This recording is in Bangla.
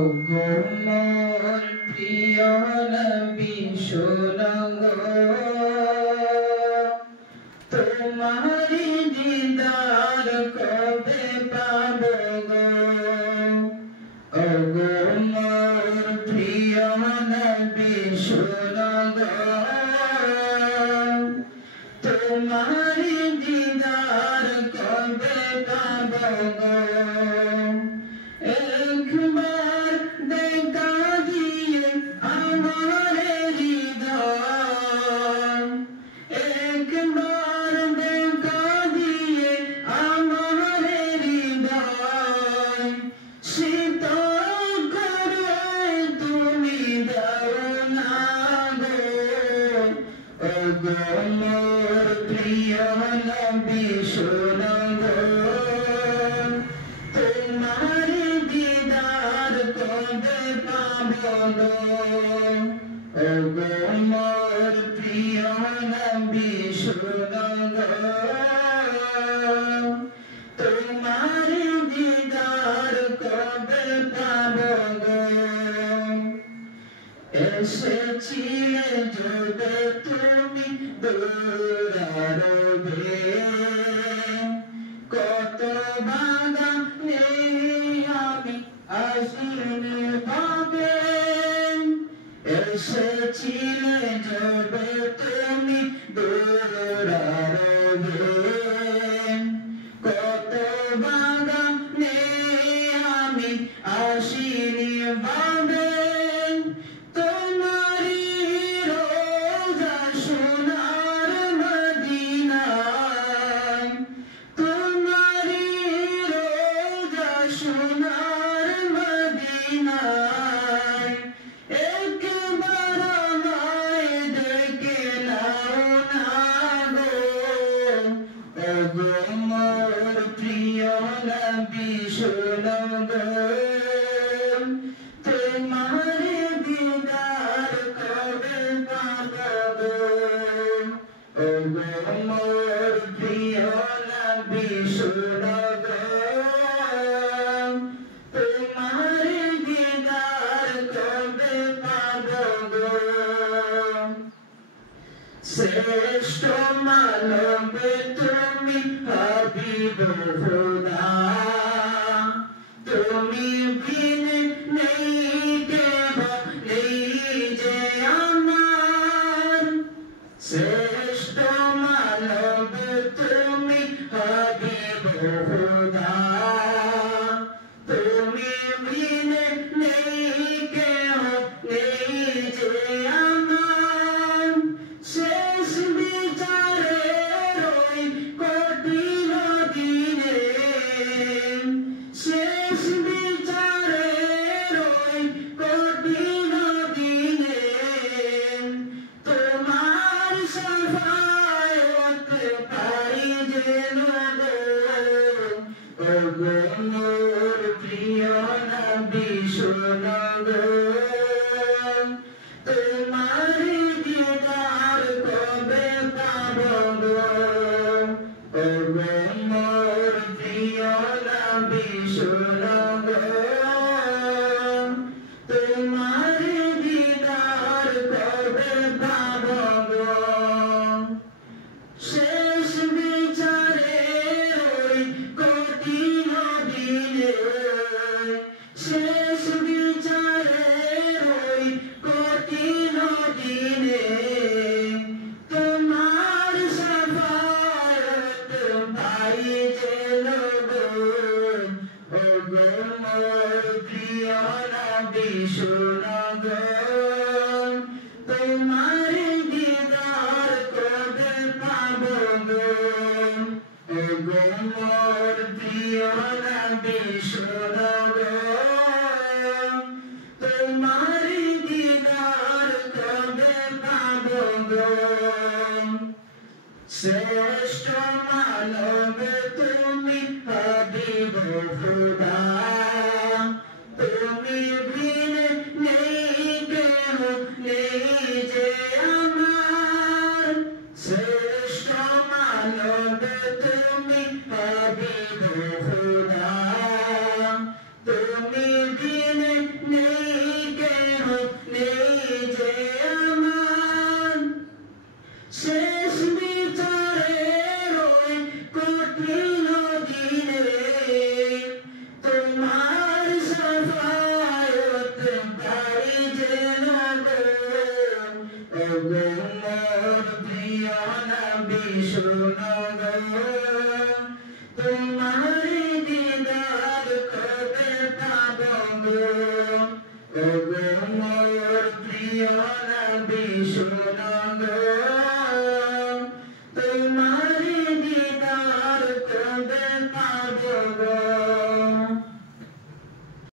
মোর প্রিয় নবী শোনাঙ্গ তোমারি দিদার কবে পাব গো ওগো মোর প্রিয় নবী শোনাঙ্গ তোমারি দিদার কবে পাব গো মোর প্রিয় নবী শোনাঙ্গ তোমার দিদার কবে পাব গো ওগো মোর প্রিয় নবী শোনাঙ্গ তোমার দিদার কবে পাব গো এসেছিলে যবে তুমি দৌড়াবে কত বাধা নেই আমি আসিনি ভাবে এসেছিলে যবে তুমি দৌড়াবে কত বাধা নেই আমি আসিনি ভাবে মোর প্রিয় নবী শোনাঙ্গ তোমার দিদার কবে পাব গো ওগো মোর প্রিয় নবী শোনাঙ্গ তোমার দিদার কবে পাব গো শ্রেষ্ঠ মানব তুমি হাবিব খোদা তুমি বিন নেই কেহ নেই যে আমার শ্রেষ্ঠ মানব তুমি হাবিব খোদা তুমি বিন নেই কেহ নেই যে আমার শেষ বিচারের ওই কঠিন দিনে শেষ বিচারের ওই কঠিন দিনে তোমার শাফায়াত পাই যেন গো ওগো মোর প্রিয় নবী শোনাঙ্গ তোমার দিদার কবে পাব গো ওগো মোর প্রিয় নবী শোনাঙ্গ তোমার দিদার কবে পাব গো শেষ বিচারের ওই কঠিন দিনে শেষ বিচারের ওই কঠিন দিনে তোমার শাফায়াত পাই যেন গো ওগো মোর প্রিয় নবী শোনাঙ্গ তোমার দিদার কবে পাব গো ওগো মোর প্রিয় নবী শোনাঙ্গ তোমার দিদার কবে পাব গো শ্রেষ্ঠ মানব তুমি হাবিব খোদা তুমি বিন নেই কেহ নবী শোনো গো তোমার দিদার কবে পাবো গো ওগো মোর প্রিয় নবী শোনো গো